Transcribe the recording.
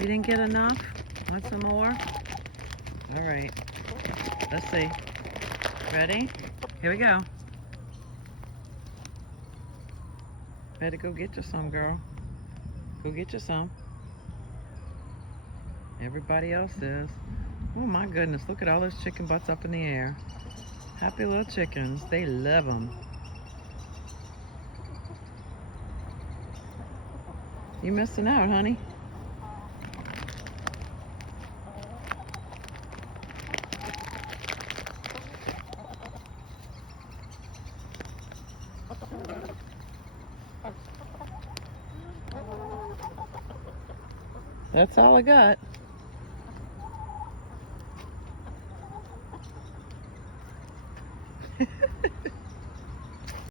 You didn't get enough? Want some more? All right. Let's see. Ready? Here we go. Better go get you some, girl. Go get you some. Everybody else is. Oh my goodness, look at all those chicken butts up in the air. Happy little chickens. They love them. You missing out, honey. That's all I got.